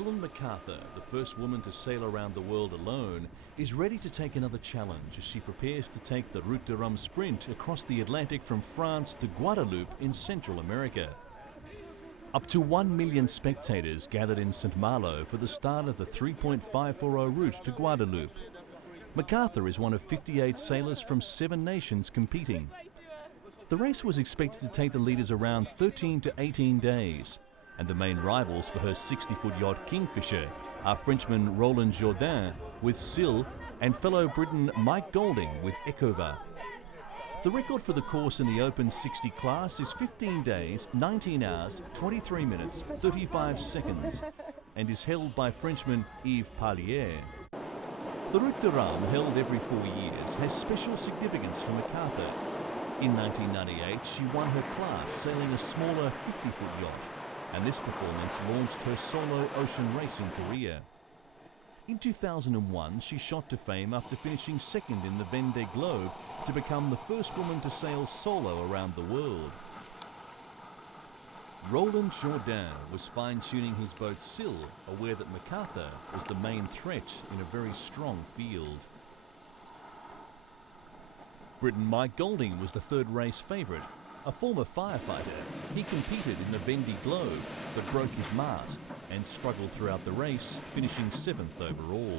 Ellen MacArthur, the first woman to sail around the world alone, is ready to take another challenge as she prepares to take the Route de Rhum sprint across the Atlantic from France to Guadeloupe in Central America. Up to 1 million spectators gathered in St Malo for the start of the 3.540 route to Guadeloupe. MacArthur is one of 58 sailors from 7 nations competing. The race was expected to take the leaders around 13 to 18 days, and the main rivals for her 60-foot yacht Kingfisher are Frenchman Roland Jourdain with Syl and fellow Briton Mike Golding with Ecova. The record for the course in the Open 60 class is 15 days, 19 hours, 23 minutes, 35 seconds, and is held by Frenchman Yves Pallier. The Route de Rhum, held every 4 years, has special significance for MacArthur. In 1998, she won her class sailing a smaller 50-foot yacht, and this performance launched her solo ocean racing career. In 2001, she shot to fame after finishing second in the Vendée Globe to become the first woman to sail solo around the world. Roland Jourdain was fine-tuning his boat Syl, aware that MacArthur was the main threat in a very strong field. Briton Mike Golding was the third race favourite. A former firefighter, he competed in the Vendée Globe but broke his mast and struggled throughout the race, finishing 7th overall.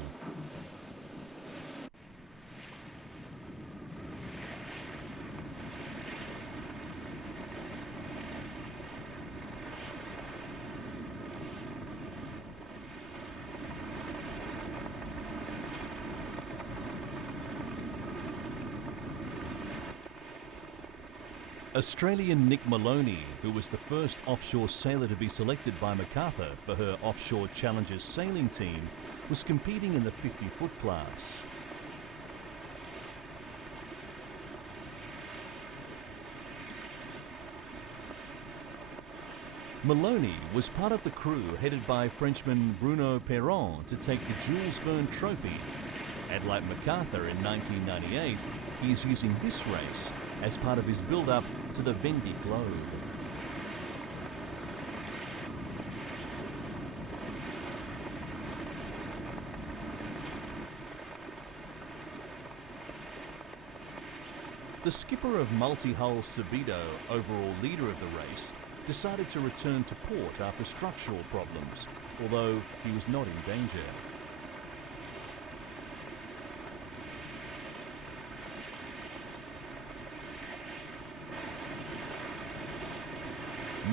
Australian Nick Maloney, who was the first offshore sailor to be selected by MacArthur for her Offshore Challengers sailing team, was competing in the 50-foot class. Maloney was part of the crew headed by Frenchman Bruno Perron to take the Jules Verne Trophy, and like MacArthur in 1998, he is using this race as part of his build-up to the Vendée Globe. The skipper of multi-hull Subido, overall leader of the race, decided to return to port after structural problems, although he was not in danger.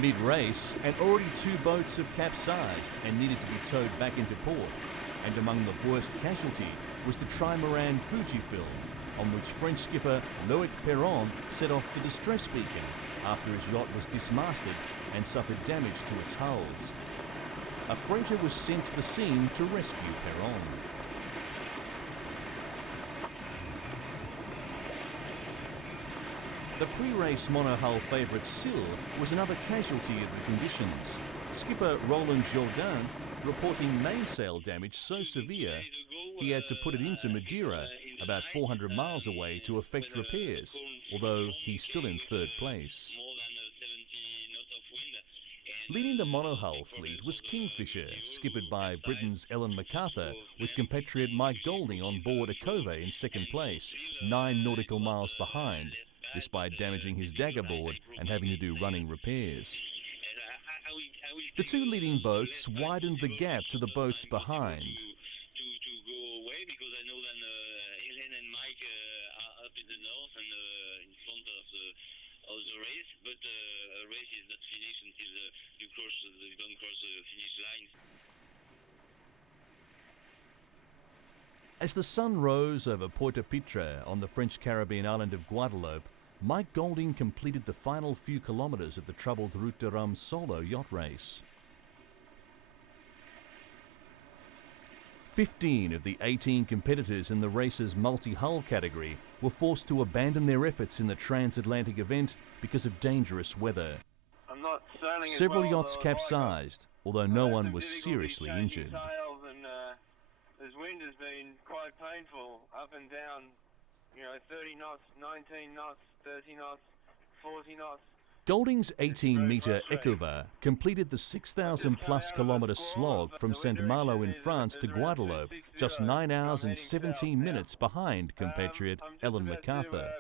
Mid-race, and already 2 boats have capsized and needed to be towed back into port, and among the worst casualty was the trimaran Fujifilm, on which French skipper Loic Perron set off the distress beacon after his yacht was dismasted and suffered damage to its hulls. A freighter was sent to the scene to rescue Perron. The pre-race monohull favourite Syl was another casualty of the conditions. Skipper Roland Jourdain reporting mainsail damage so severe he had to put it into Madeira, about 400 miles away, to effect repairs, although he's still in 3rd place. Leading the monohull fleet was Kingfisher, skippered by Britain's Ellen MacArthur, with compatriot Mike Golding on board Ecova in 2nd place, 9 nautical miles behind, despite damaging his dagger board and having to do running repairs. The 2 leading boats widened the gap to the boats behind. Because I know that Helen and Mike are up in the north and in front of the race, but the race is not finished until you don't cross the finish line. As the sun rose over Pointe-à-Pitre on the French Caribbean island of Guadeloupe, Mike Golding completed the final few kilometres of the troubled Route de Rhum solo yacht race. 15 of the 18 competitors in the race's multi-hull category were forced to abandon their efforts in the transatlantic event because of dangerous weather. Several yachts capsized, although no one was seriously injured. This wind has been quite painful, up and down, 30 knots, 19 knots, 30 knots, 40 knots. Golding's 18-metre Ecova completed the 6,000-plus kilometre slog from Saint Malo in France to Guadeloupe, just 9 hours and 17 minutes behind compatriot Ellen MacArthur.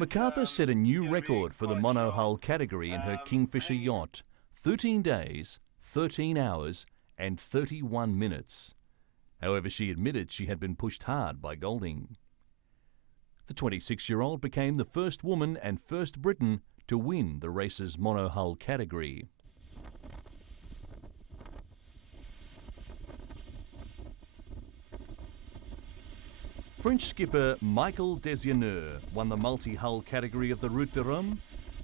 MacArthur set a new record for the monohull category in her Kingfisher yacht: 13 days, 13 hours and 31 minutes. However, she admitted she had been pushed hard by Golding. The 26-year-old became the first woman and first Briton to win the race's monohull category. French skipper Michael Desieneur won the multi-hull category of the Route de Rhum.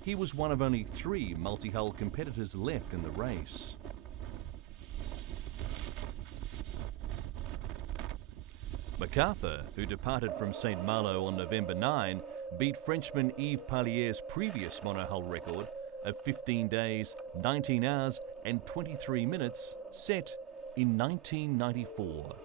He was one of only 3 multi-hull competitors left in the race. MacArthur, who departed from Saint Malo on November 9, beat Frenchman Yves Palier's previous monohull record of 15 days, 19 hours and 23 minutes, set in 1994.